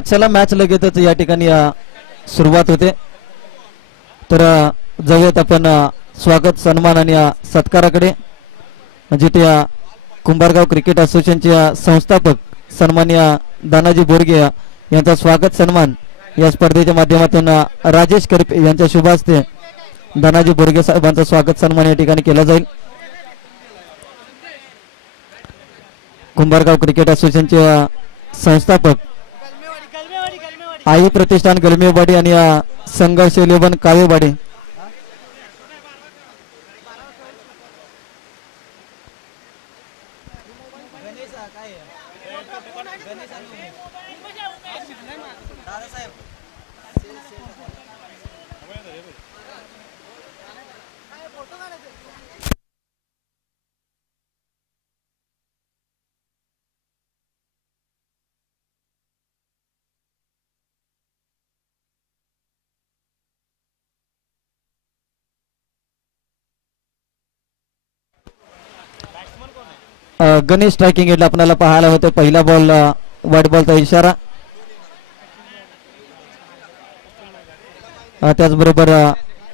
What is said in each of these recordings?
चला मॅच लगेचच या ठिकाणी सुरुवात होते. तर जाऊयात आपण स्वागत सन्मान आणि सत्काराकडे. जिथे कुंभारगाव क्रिकेट असोसिएशनचे संस्थापक सन्माननीय दानाजी बोरगे यांचा स्वागत सन्मान या स्पर्धेच्या माध्यमातून राजेश करपे यांच्या शुभ हस्ते दानाजी बोरगे साहेबांचा स्वागत सन्मान या ठिकाणी केला जाईल. कुंभारगाव क्रिकेट असोसिएशनचे संस्थापक आई प्रतिष्ठान गलमेवाडी आणि संघर्ष 11 कावेवाडी. गणेश स्ट्रायकिंग एंडला आपल्याला पाहायला होते. पहिला बॉल वाईट बॉलचा इशारा. त्याचबरोबर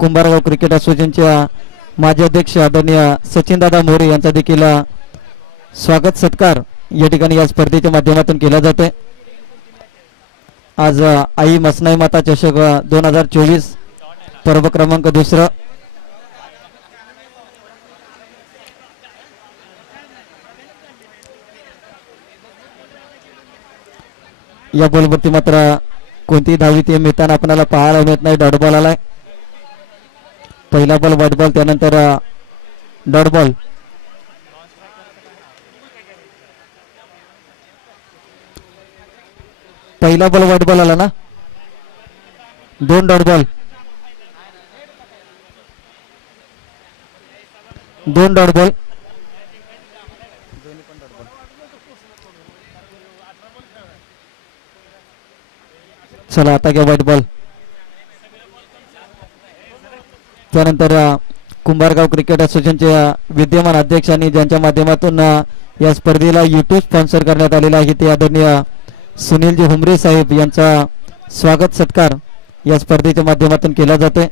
कुंभारगाव क्रिकेट असोसिएशनच्या माजी अध्यक्ष आदरणीय सचिनदादा मोरे यांचा देखील स्वागत सत्कार या ठिकाणी या स्पर्धेच्या माध्यमातून केला जाते. आज आई मसनाई माता चषक 2024 पर्व क्रमांक 2. या बॉलवरती मात्र कोणतीही धावी ते मिळताना आपल्याला पाहायला मिळत नाही. डॉट बॉल आलाय. पहिला बॉल व्हाईट बॉल, त्यानंतर डॉट बॉल. पहिला बॉल व्हाईट बॉल आला ना. 2 डॉट बॉल, 2 डॉट बॉल. चला आता घ्या व्हाईट बॉल. त्यानंतर कुंभारगाव क्रिकेट असोसिएशनचे विद्यमान अध्यक्ष आणि ज्यांच्या माध्यमातून या स्पर्धेला युट्यूब स्पॉन्सर करण्यात आलेला आहे ते आदरणीय सुनीलजी हुमरे साहेब यांचा स्वागत सत्कार या स्पर्धेच्या माध्यमातून केला जातोय.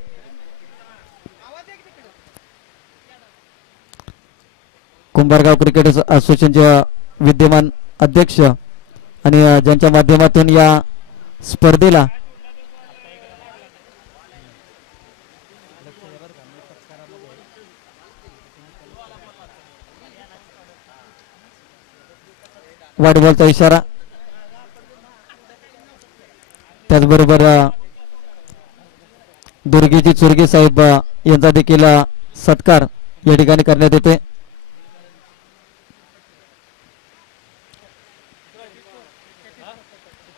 कुंभारगाव क्रिकेट असोसिएशनचे विद्यमान अध्यक्ष आणि ज्यांच्या माध्यमातून या स्पर्धेला वाईट बॉलचा इशारा. त्याचबरोबर दुर्गेजी चुरगे साहेब यांचा देखील सत्कार या ठिकाणी करण्यात येते.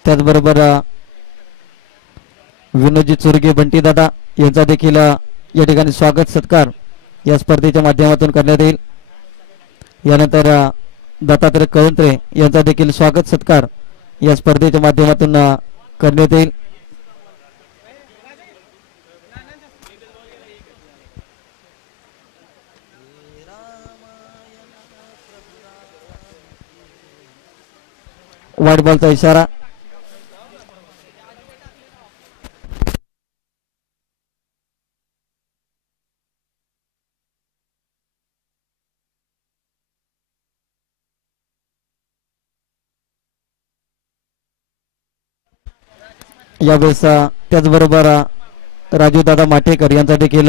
त्याचबरोबर विनोदजी चुरगे बंटी दादा यांचा देखील या ठिकाणी स्वागत सत्कार या स्पर्धेच्या माध्यमातून करण्यात येईल. यानंतर दत्तात्रय कळंत्रे यांचा देखील स्वागत सत्कार या स्पर्धेच्या माध्यमातून करण्यात येईल. व्हाईट बॉलचा इशारा. यावेळेस त्याचबरोबर राजूदादा माटेकर यांचा देखील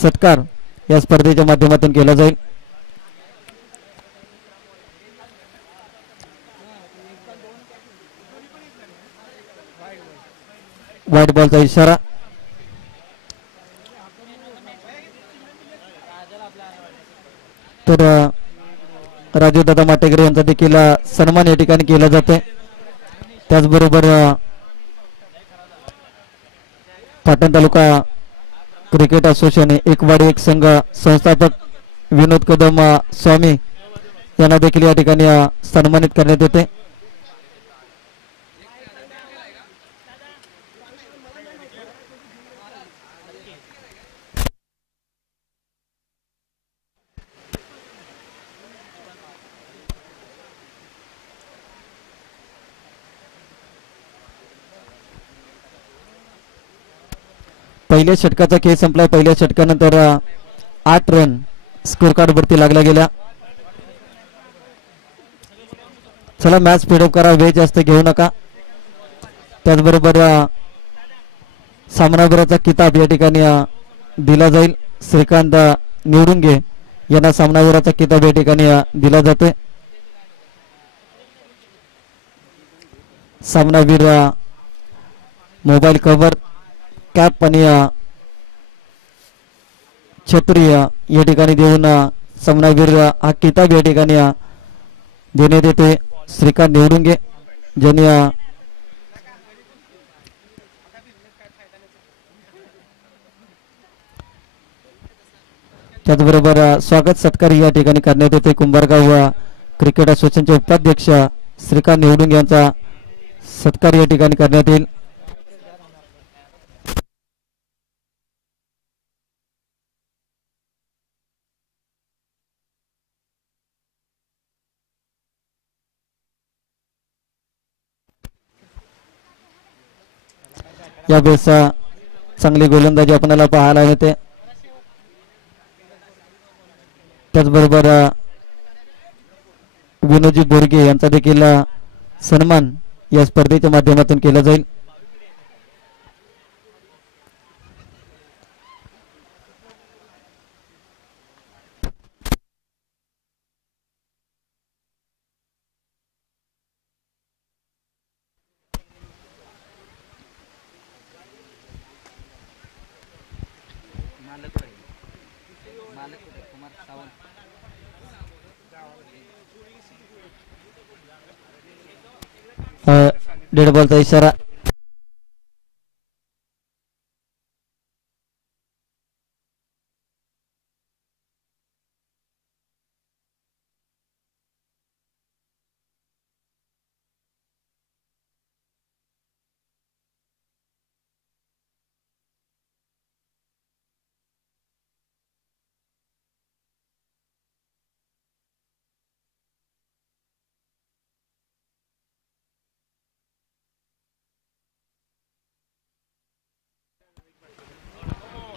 सत्कार या स्पर्धेच्या माध्यमातून केला जाईल. व्हाईट बॉलचा इशारा. तर राजूदादा माटेकर यांचा देखील सन्मान या ठिकाणी केला जाते. त्याचबरोबर पाटण तालुका क्रिकेट असोसिएशन एक वाडी एक संघ संस्थापक विनोद कदम स्वामी यांना देखील या ठिकाणी सन्मानित करण्यात येते. पहिल्या षटकाचा खेळ संपलाय. पहिल्या षटकानंतर 8 रन स्कोर कार्ड वरती लागल्या गेल्या. चला मॅच स्पीडअप करा, वेळ जास्त घेऊ नका. त्याचबरोबर सामनावीराचा किताब या ठिकाणी दिला जाईल. श्रीकांत निवडुंगे यांना सामनावीराचा किताब या ठिकाणी दिला जातोय. सामनावीर मोबाईल कव्हर, कॅप आणि छत्री या ठिकाणी देऊन सामनावीर हा किताब या ठिकाणी देण्यात येतोय. श्रीकांत निवडुंगे ज्यांनी त्याचबरोबर स्वागत सत्कार या ठिकाणी करण्यात येते. कुंभारगाव क्रिकेट असोसिएशनचे उपाध्यक्ष श्रीकांत निवडुंगे यांचा सत्कार या ठिकाणी करण्यात येईल. यावेळेस चांगली गोलंदाजी आपल्याला पाहायला मिळते. त्याचबरोबर विनोदजी बोरगे यांचा देखील सन्मान या स्पर्धेच्या माध्यमातून केला जाईल. डेड बॉलचा इशारा.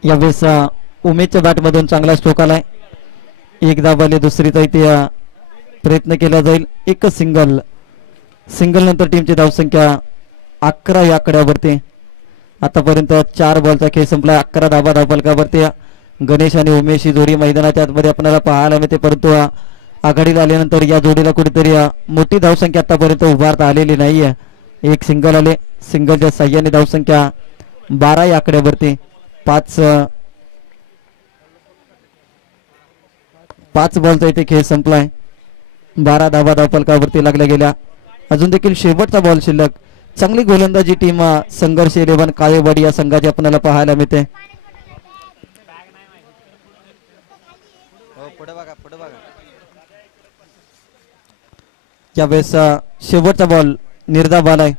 यावेळेस उमेदच्या बॅटमधून चांगला स्ट्रोक आलाय. एक धावाले दुसरीचा इथे प्रयत्न केला जाईल. एक सिंगल नंतर टीमची धावसंख्या 11 या आकड्यावरती. आतापर्यंत 4 बॉलचा खेळ संपला. 11 धावा धावफलकावरती. गणेश आणि उमेश ही जोडी मैदानाच्या आतमध्ये आपल्याला पाहायला मिळते, परंतु आघाडीला आल्यानंतर या जोडीला कुठेतरी मोठी धावसंख्या आतापर्यंत उभारता आलेली नाहीये. एक सिंगल आले. सिंगलच्या साह्याने धावसंख्या 12 या आकड्यावरती. 5 बॉलचा इथे खेळ संपलाय. 12 धावा धावफलकावरती लागल्या गेल्या. अजून देखील शेवटचा बॉल शिल्लक. चांगली गोलंदाजी टीम संघर्ष 11 काळेवाडी या संघाची आपल्याला पाहायला मिळते. यावेळेस शेवटचा बॉल निर्धाव आलाय.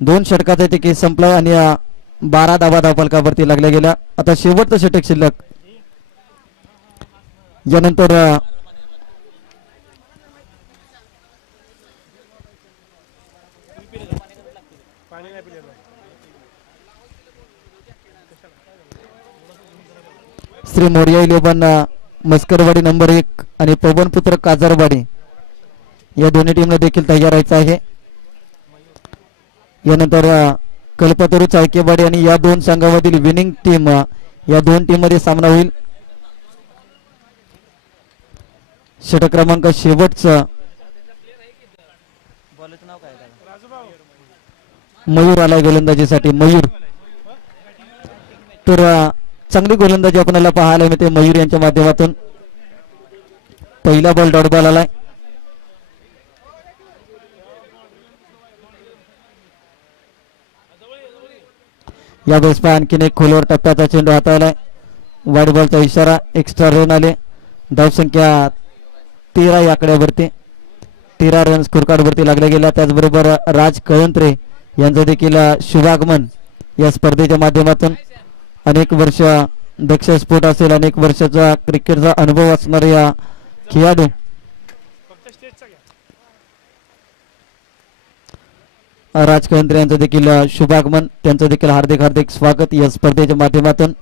2 षटकाचा इथे खेळ संपलाय आणि 12 धावा धावफलकावरती लागल्या गेल्या. आता शेवटचं षटक शिल्लक. यानंतर श्री मोरिया 11 मस्करवाडी नंबर 1 आणि पवनपुत्र काजारवाडी या दोन्ही टीमला देखील तयार राहायचं आहे. यानंतर कल्पतरू चाळकेवाडी आणि या 2 संघामधील विनिंग टीम या 2 टीम मध्ये सामना होईल. षटक क्रमांक शेवटचं मयूर आलाय गोलंदाजीसाठी. मयूर तर चांगली गोलंदाजी आपल्याला पाहायला मिळते मयूर यांच्या माध्यमातून. पहिला बॉल डॉट बॉल आलाय. यावेळेस आणखीन एक खोलवर टप्प्याचा चेंडू हाताळलाय. वाईड बॉलचा इशारा. एक्स्ट्रा रन आले. धावसंख्या 13 या आकड्यावरती. 13 रन स्कोर कार्ड वरती लागल्या गेल्या. त्याचबरोबर राज कळंत्रे यांचं देखील शुभागमन या स्पर्धेच्या माध्यमातून. अनेक वर्ष दक्ष स्पोर्ट असेल, अनेक वर्षाचा क्रिकेटचा अनुभव असणारे या खेळाडू राजकंद्रे यांचं देखील शुभागमन, त्यांचं देखील हार्दिक हार्दिक स्वागत या स्पर्धेच्या माध्यमातून.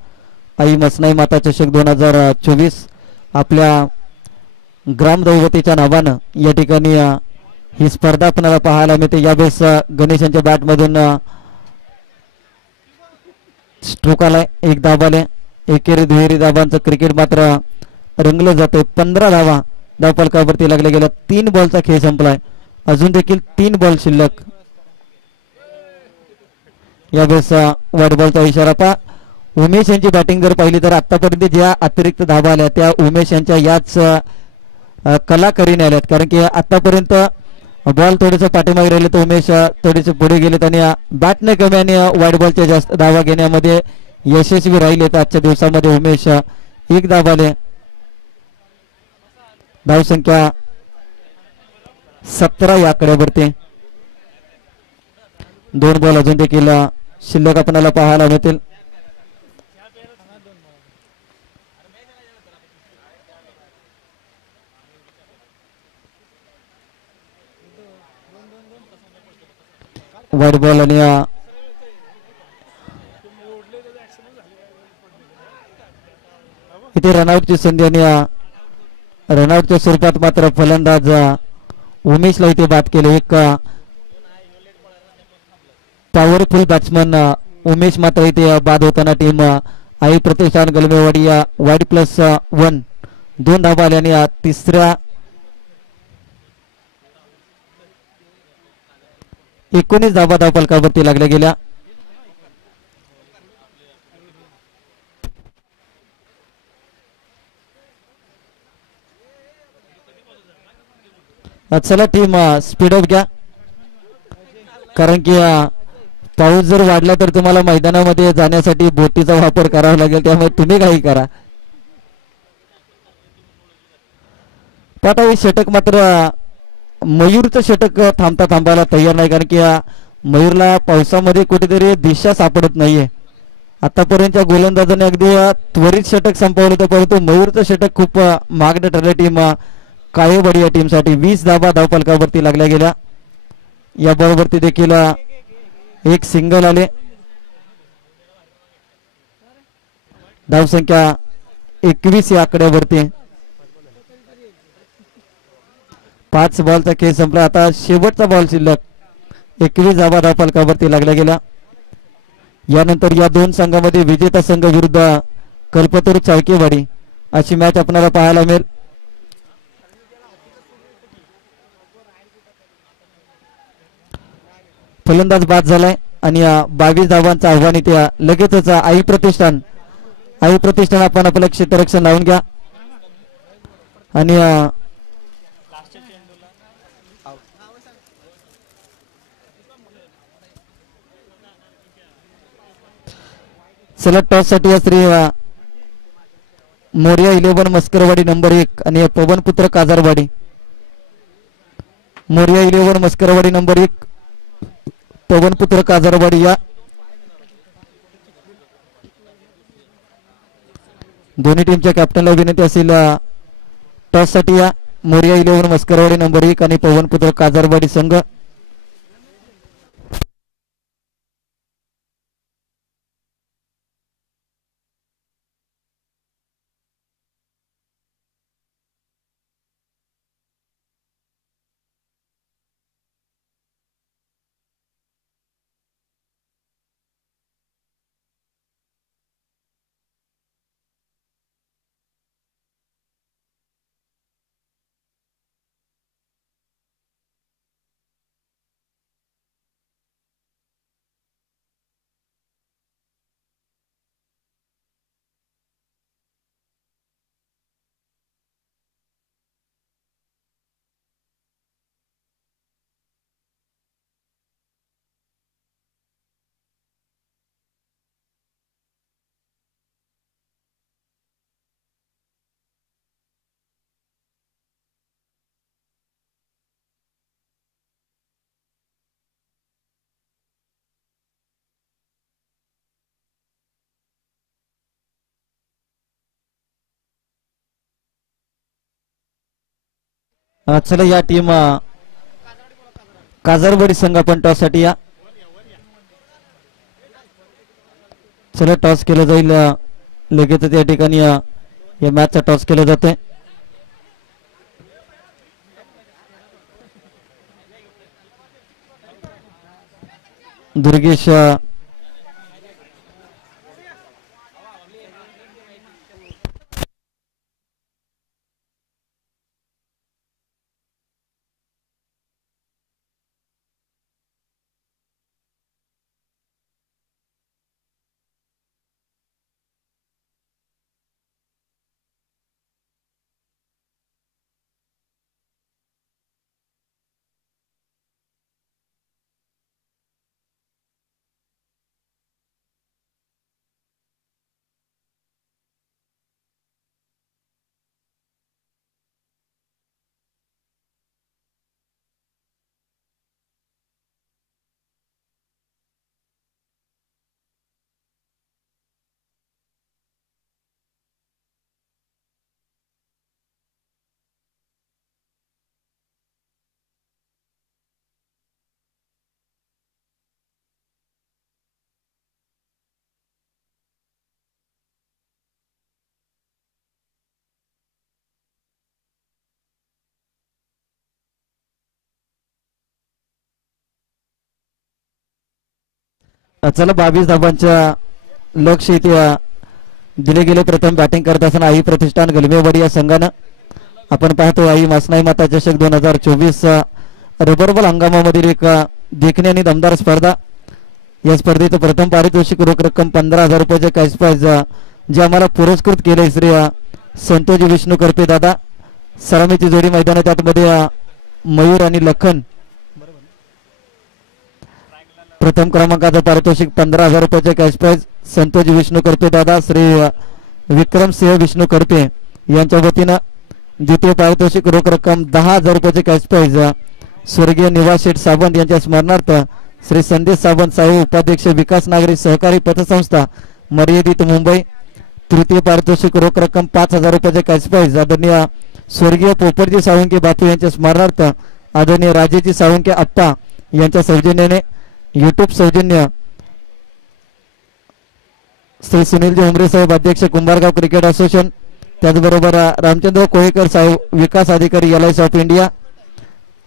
आई मसनाई माता चषक 2024 आपल्या ग्रामदैवतेच्या नावानं या ठिकाणी ही स्पर्धा आपल्याला पाहायला मिळते. यावेळेस गणेशांच्या बॅटमधून स्ट्रोक आलाय, एक धाव आले. एकेरी दुहेरी धावांचं क्रिकेट मात्र रंगलं जातोय. 15 धावा धावफलकावरती लागल्या गेल्या. 3 बॉलचा खेळ संपलाय, अजून देखील 3 बॉल शिल्लक. यावेळेस वाईट बॉलचा इशारा. पा उमेश यांची बॅटिंग जर पाहिली तर आतापर्यंत ज्या अतिरिक्त धावा आल्या त्या उमेश यांच्या याच कलाकारीने आल्यात, कारण की आतापर्यंत बॉल थोडेसे पाठीमागे राहिले तर उमेश थोडेसे पुढे गेलेत आणि बॅटने कमी आणि वाईट बॉलच्या जास्त धावा घेण्यामध्ये यशस्वी राहिलेत. आजच्या दिवसामध्ये उमेश एक धाव आले. धावसंख्या 17 या आकड्यावरती. 2 बॉल अजून देखील शिल्लक आपल्याला पाहायला मिळतील. वाईट बॉल आणि इथे रनआउटची संधी आणि रनआउटच्या स्वरूपात मात्र फलंदाज उमेशला इथे बाद केले. एक पॉवरफुल बॅट्समन उमेश मात्र इथे बाद होताना टीम आई प्रतिष्ठान गलमेवाडी या वाईट +1 2 धावा आल्या आणि तिसऱ्या 19 धावा धावफलकावरती लागल्या गेल्या. चला टीम स्पीडअप घ्या, कारण की पाऊस जर वाढला तर तुम्हाला मैदानामध्ये जाण्यासाठी बोटीचा वापर करावा लागेल, त्यामुळे तुम्ही काही करा. आता हे षटक मात्र मयूरचं षटक थांबायला तयार नाही, कारण की मयूरला पावसामध्ये कुठेतरी दिशा सापडत नाहीये. आतापर्यंतच्या गोलंदाजाने अगदी त्वरित षटक संपवलं होतं, परंतु मयूरचं षटक खूप महागडं ठरलं टीम काळेवाडी या टीमसाठी. 20 धावा धावफलकावरती लागल्या गेल्या. या बॉलवरती देखील एक सिंगल आले. धावसंख्या 21 या आकड्यावरती. 5 बॉलचा खेळ संपला. आता शेवटचा बॉल शिल्लक. 21 धावा धावफलकावरती लागल्या गेल्या. यानंतर या 2 संघामध्ये विजेता संघ विरुद्ध कल्पतरू चाळकेवाडी अशी मॅच आपल्याला पाहायला मिळेल. फलंदाज बाद झालाय आणि 22 धावांचं आव्हान इथे लगेचच आई प्रतिष्ठान आपण आपलं क्षेत्ररक्षण लावून घ्या आणि चला टॉस साठी श्री मोर्या 11 मस्करवाडी नंबर 1 आणि पवनपुत्र काजारवाडी. मोर्या 11 मस्करवाडी नंबर 1 पवनपुत्र काजारवाडी या दोन्ही टीमच्या कॅप्टनला विनंती असेल टॉस साठी या. मोर्या 11 मस्करवाडी नंबर 1 आणि पवनपुत्र काजारवाडी संघ. चला या टीम काजरवाडी संघ आपण टॉस साठी या. चला टॉस केलं जाईल लगेचच या ठिकाणी या मॅचचा टॉस केला जातोय. दुर्गेश चला 22 धाबांच्या लक्ष इथे दिले गेले. प्रथम बॅटिंग करत असताना आई प्रतिष्ठान गलमेवाडी या संघानं आपण पाहतो आई मासनाई माता चषक 2024 रबर बॉल हंगामामधील एक देखणी आणि दमदार स्पर्धा. या स्पर्धेचं प्रथम पारितोषिक रोख रक्कम 15,000 रुपयाचे कॅश प्राइज जे आम्हाला पुरस्कृत केले श्री संतोष विष्णू करपे दादा. सलामीची जोडी मैदानात त्यामध्ये मयूर आणि लखन. प्रथम क्रमांकाचं पारितोषिक 15,000 रुपयाचे कॅश प्राइज संतोष विष्णू करपे दादा श्री विक्रम सिंह विष्णू करपे यांच्या वतीनं. द्वितीय पारितोषिक रोख रक्कम 10,000 रुपयाचे कॅश प्राइज स्वर्गीय निवास शेठ सावंत यांच्या स्मरणार्थ श्री संदेश सावंत साहेब उपाध्यक्ष विकास नागरी सहकारी पतसंस्था मर्यादित मुंबई. तृतीय पारितोषिक रोख रक्कम 5,000 रुपयाचे कॅश प्राइज आदरणीय स्वर्गीय पोपटजी साळुंके बापू यांच्या स्मरणार्थ आदरणीय राजेजी साळुंके आप्पा यांच्या सौजन्याने. युट्यूब सौजन्य श्री सुनीलजी उमरे साहेब अध्यक्ष कुंभारगाव क्रिकेट असोसिएशन. त्याचबरोबर रामचंद्र कोळेकर साहेब विकास अधिकारी LIC ऑफ इंडिया.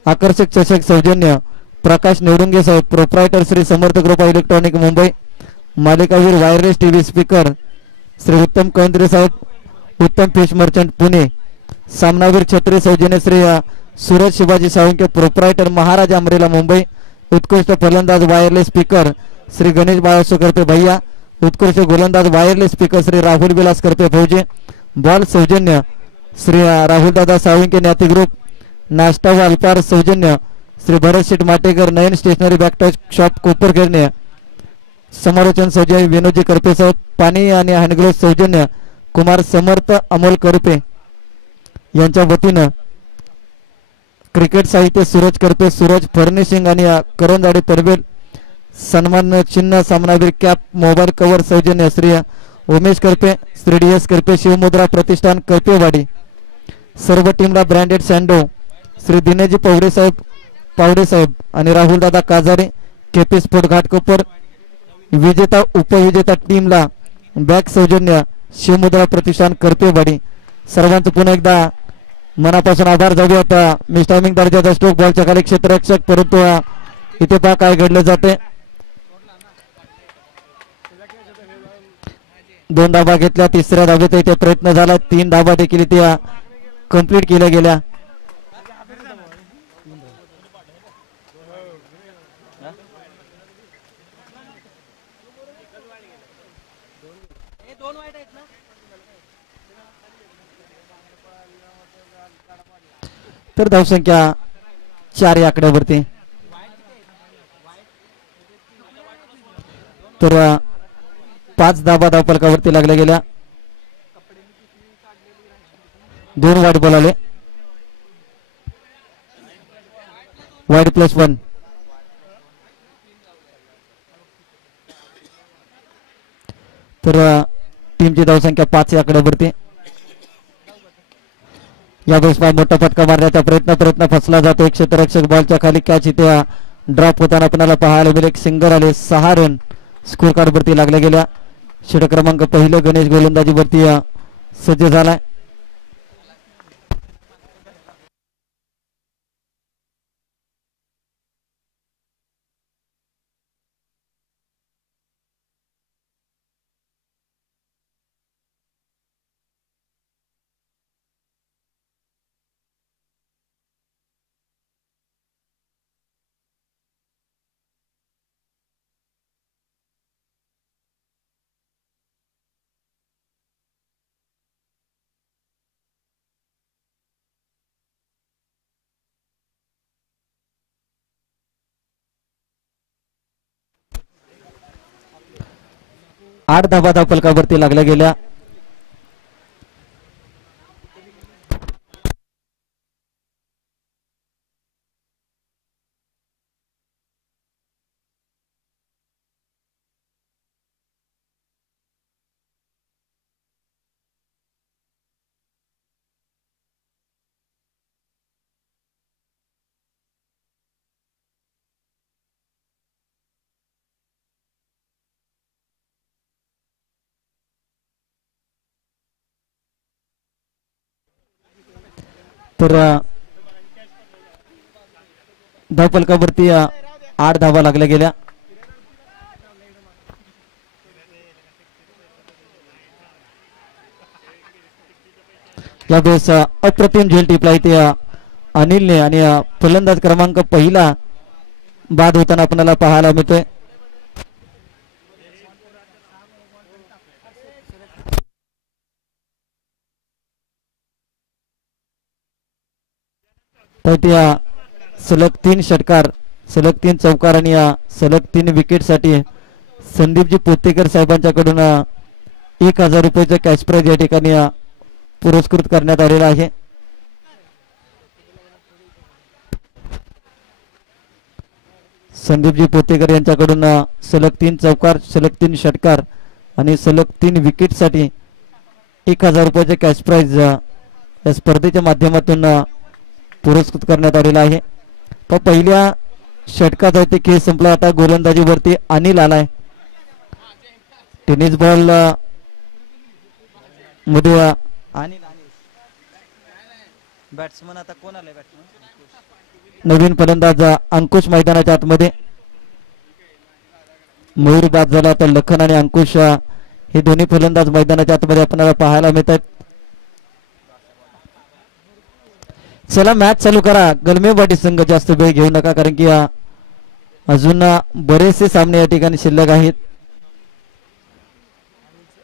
आकर्षक चषक सौजन्य प्रकाश निवडुंगे साहेब प्रोप्रायटर श्री समर्थ कृपा इलेक्ट्रॉनिक मुंबई. मालिकावीर वायरलेस टीव्ही स्पीकर श्री उत्तम कौंद्रे साहेब उत्तम फिश मर्चंट पुणे. सामनावीर छत्री सौजन्य श्री सूरज शिवाजी साळुंके प्रोप्रायटर महाराज अमरेला मुंबई. उत्कृष्ट फलंदाज वायरलेस स्पीकर श्री गणेश बाळासो करपे भैया. उत्कृष्ट गोलंदाज वायरलेस स्पीकर श्री राहुल विलास करपे फौजे. बॉल सौजन्य श्री राहुल दादा साळुंके न्याती ग्रुप. नाश्ता व अल्पाहार सौजन्य श्री भरत शेठ माटेकर नयन स्टेशनरी बॅकटॉच शॉप कोपरखेडणे. समालोचन सौजन्य विनोदजी करपे साहेब. पाणी आणि हँडग्लोव्ह सौजन्य कुमार समर्थ अमोल करपे यांच्या वतीनं. क्रिकेट साहित्य सूरज करपे सूरज फर्निशिंग आणि करंजाडे तरबेल. सन्मान चिन्ह सामनावीर कॅप मोबाईल कव्हर सौजन्य श्री उमेश करपे श्री DS करपे शिवमुद्रा प्रतिष्ठान करपेवाडी. सर्व टीमला ब्रँडेड सँडो श्री दिनेजी पावडे साहेब आणि राहुल दादा काजारे KP स्पोर्ट घाटकोपर. विजेता उपविजेता टीमला बॅग सौजन्य शिवमुद्रा प्रतिष्ठान करपेवाडी. सर्वांचं पुन्हा एकदा मनापासून आभार. जाऊयात मिस टायमिंग दर्जाचा स्ट्रोक बॉलच्या खाली क्षेत्ररक्षक. परंतु इथे पहा काय घडलं जाते. 2 धाबा घेतल्या. तिसऱ्या धाब्याचा इथे प्रयत्न झाला. 3 धाबा देखील इथे कंप्लीट केल्या गेल्या. तर धावसंख्या 4 या आकड्यावरती. तर 5 धाबा धावफलकावरती लागल्या गेल्या. 2 वाईड बॉल आले. वाईड +1. तर टीमची धावसंख्या 5 या आकड्यावरती. यावेळेस मोठा फटका मारण्याचा प्रयत्न फसला जातो. क्षेत्ररक्षक बॉलच्या खाली कॅच इथे ड्रॉप होताना आपल्याला पाहायला मिळेल. एक सिंगल आले, 6 रन स्कोर कार्ड वरती लागल्या गेल्या. षटक क्रमांक पहिलं गणेश गोलंदाजीवरती सज्ज झालाय. आठ धाबा धावफलकावरती लागल्या गेल्या. तर धावफलकावरती 8 धावा लागल्या गेल्या. यावेळेस अप्रतिम झेल टिपला इथे अनिलने आणि फलंदाज क्रमांक पहिला बाद होताना आपल्याला पाहायला मिळतोय. तर त्या सलग 3 षटकार, सलग 3 चौकार आणि सलग 3 विकेटसाठी संदीपजी पोतेकर साहेबांच्याकडून 1000 रुपयाचं कॅश प्राइज या ठिकाणी पुरस्कृत करण्यात आलेला आहे. संदीपजी पोतेकर यांच्याकडून सलग 3 चौकार, सलग 3 षटकार आणि सलग 3 विकेटसाठी 1000 रुपयाचे कॅश प्राइज या स्पर्धेच्या माध्यमातून पुरस्कृत करण्यात आलेला आहे. पण पहिल्या षटकात आहे ते खेळ संपला. आता गोलंदाजीवरती अनिल आलाय. टेनिस बॉल मध्ये अनिल बॅट्समन आता कोण आलाय? बॅट्समन नवीन फलंदाज अंकुश मैदानाच्या आतमध्ये. मयूर बाद झाला तर लखन आणि अंकुश हे दोन्ही फलंदाज मैदानाच्या आतमध्ये आपल्याला पाहायला मिळतात. चला मॅच चालू करा. गलमेवाडी संघ जास्त वेळ घेऊ नका, कारण की अजून बरेचसे सामने या ठिकाणी शिल्लक आहेत.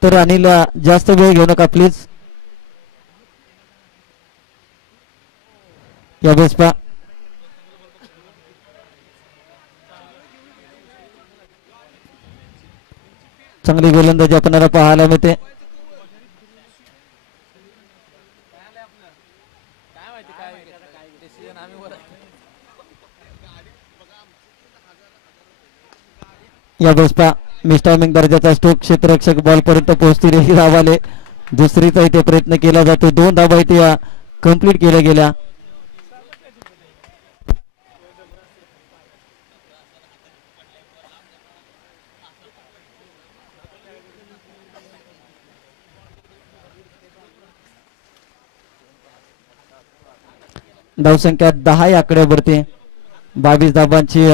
तर अनिल जास्त वेळ घेऊ नका प्लीज. यावेळेस पहा चांगली गोलंदाजी आपल्याला पाहायला मिळते. यावेळेस पहा मिस्टायमिंग दर्जाचा स्ट्रोक क्षेत्ररक्षक बॉल पर्यंत पोहोचतील ही धावाले. दुसरीचा इथे प्रयत्न केला जातो. 2 धावा इथे कंप्लीट केल्या गेल्या. धावसंख्या 10 या आकड्यावरती 22 धावांची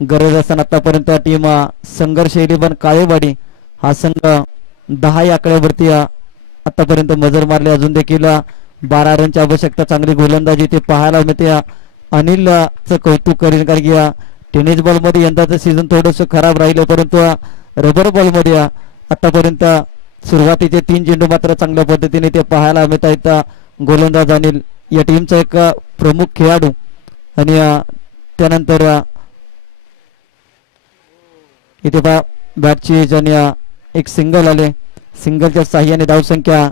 गरज असताना आतापर्यंत टीम संघर्ष 11 काळेवाडी हा संघ 10 या आकड्यावरती आतापर्यंत मजर मारली. अजून देखील 12 रनची आवश्यकता. चांगली गोलंदाजी ते पाहायला मिळते. अनिलचं कौतुक करेन, कारण की टेनिस बॉल मध्ये यंदाचं सीझन थोडंसं खराब राहिलं, परंतु रबर बॉल मध्ये आतापर्यंत सुरुवातीचे 3 चेंडू मात्र चांगल्या पद्धतीने ते पाहायला मिळत आहेत. गोलंदाज अनिल या टीमचा एक प्रमुख खेळाडू. आणि त्यानंतर इथे पहा बॅटची आणि एक सिंगल आले. सिंगलच्या साह्याने धावसंख्या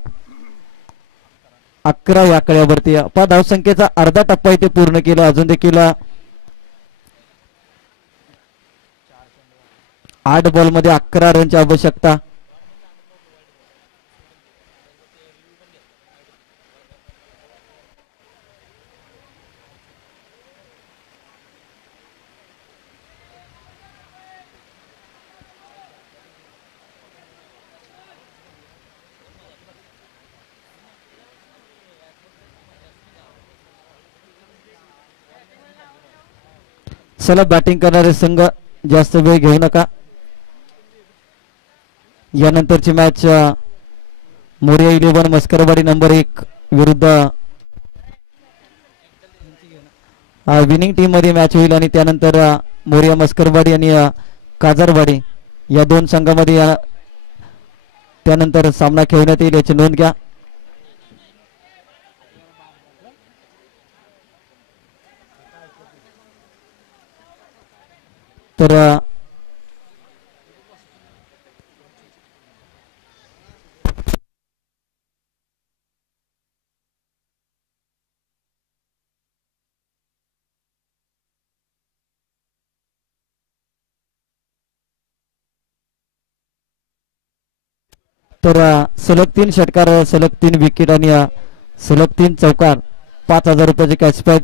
11 या आकड्यावरती. पहा धावसंख्येचा अर्धा टप्पा इथे पूर्ण केला. अजून देखील 8 बॉल मध्ये 11 रनची आवश्यकता. चला बॅटिंग करणारे संघ जास्त वेळ घेऊ नका. यानंतरची मॅच मोरिया 11 मस्करवाडी नंबर 1 विरुद्ध विनिंग टीम मध्ये मॅच होईल आणि त्यानंतर मोरिया मस्करवाडी आणि काजारवाडी या दोन संघामध्ये त्यानंतर सामना खेळण्यात येईल याची नोंद घ्या. तर सलग 3 षटकार, सलग 3 विकेट आणि सलग 3 चौकार, 5,000 रुपयाचे कॅश प्राइज.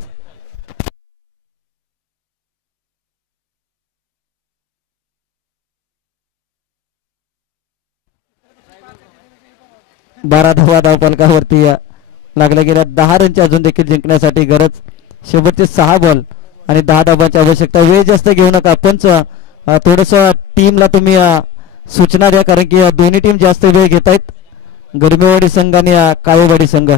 बारा धावफलकावरती लागल्या गेल्या 10 रनची अजून देखील जिंकण्यासाठी गरज. शेवटचे 6 बॉल आणि 10 धावांची आवश्यकता. वेळ जास्त घेऊ नका. पंच थोडस टीमला तुम्ही सूचना द्या, कारण की दोन्ही टीम जास्त वेळ घेत आहेत, गरमेवाडी संघ आणि काळेवाडी संघ.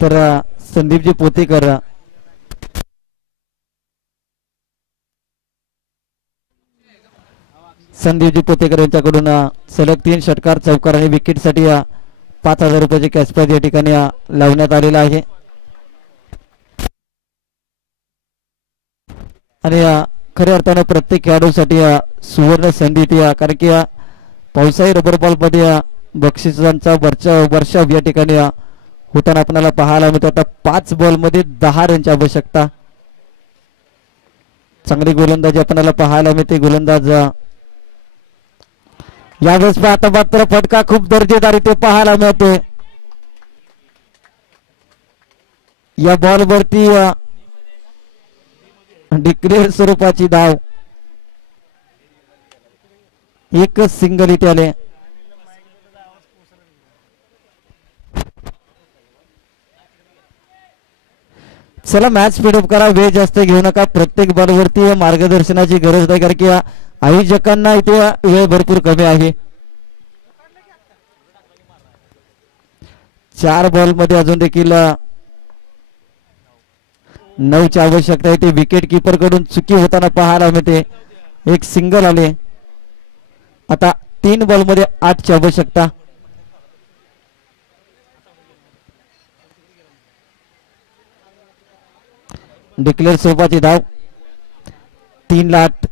तर संदीपजी पोतेकर यांच्याकडून सलग 3 षटकार, चौकार आणि विकेटसाठी 5,000 रुपयाचे कॅश प्राइज या ठिकाणी लावण्यात आलेला आहे. आणि खऱ्या अर्थानं प्रत्येक खेळाडूसाठी सुवर्ण संधी ती, कारण की पावसाळी रबर बॉल मध्ये बक्षिसांचा वर्षाव या ठिकाणी होताना आपल्याला पाहायला मिळतो. आता 5 बॉल मध्ये 10 रनची आवश्यकता. चांगली गोलंदाजी आपल्याला पाहायला मिळते. गोलंदाज यावेळेस आता मात्र फटका खूप दर्जेदार इथे पाहायला मिळते. या बॉल वरती डिक्लेअर स्वरूपाची धाव, एकच सिंगल इथे आले. चला मॅच स्पीडअप करा, वेळ जास्त घेऊ नका. प्रत्येक बॉलवरती मार्गदर्शनाची गरज नाही, कारण की आयोजकांना इथे वेळ भरपूर कमी आहे. 4 बॉल मध्ये अजून देखील 9ची आवश्यकता आहे. ते विकेट किपर कडून चुकी होताना पाहायला मिळते. एक सिंगल आले. आता 3 बॉल मध्ये 8ची आवश्यकता. डिक्लेअर स्वरूपाची धाव, 3 ला 8.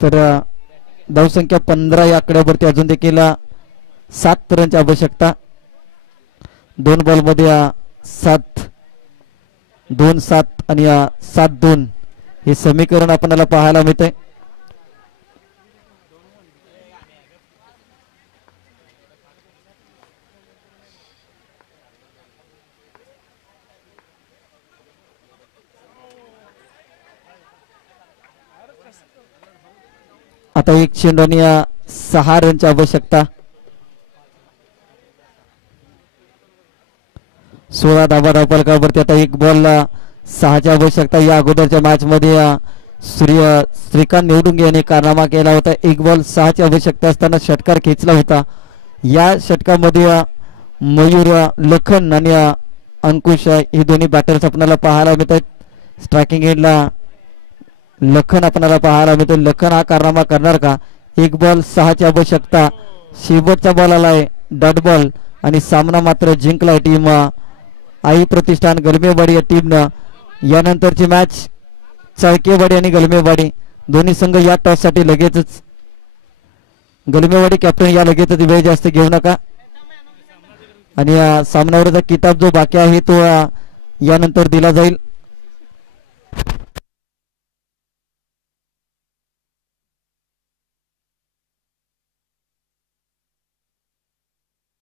तर धावसंख्या 15 या आकड्यावरती अजून देखील 7 रनची आवश्यकता. 2 बॉल मध्ये 7, 2, 7 आणि 7, 2 हे समीकरण आपल्याला पाहायला मिळते. आता 1 चेंडू आणि 6 रनची आवश्यकता. 16 धावा धावफलकावरती. आता 1 बॉल 6ची आवश्यकता. या अगोदरच्या मॅच मध्ये श्रीकांत निवडुंगे यांनी कारनामा केला होता. 1 बॉल 6ची आवश्यकता असताना षटकार खेचला होता. या षटकामध्ये मयूर लखन आणि अंकुश हे दोन्ही बॅटर्स आपल्याला पाहायला मिळतात. स्ट्रायकिंग एंडला लखन आपल्याला पाहायला मिळतो. लखन हा कारनामा करणार का? 1 बॉल 6ची आवश्यकता. शेवटचा बॉल आलाय डॉट बॉल आणि सामना मात्र जिंकलाय टीम आई प्रतिष्ठान गलमेवाडी या टीमनं. यानंतरची मॅच चाळकेवाडी आणि गलमेवाडी दोन्ही संघ या टॉस साठी लगेचच. गलमेवाडी कॅप्टन या लगेचच वेळ जास्त घेऊ नका आणि सामन्यावरचा किताब जो बाकी आहे तो यानंतर दिला जाईल.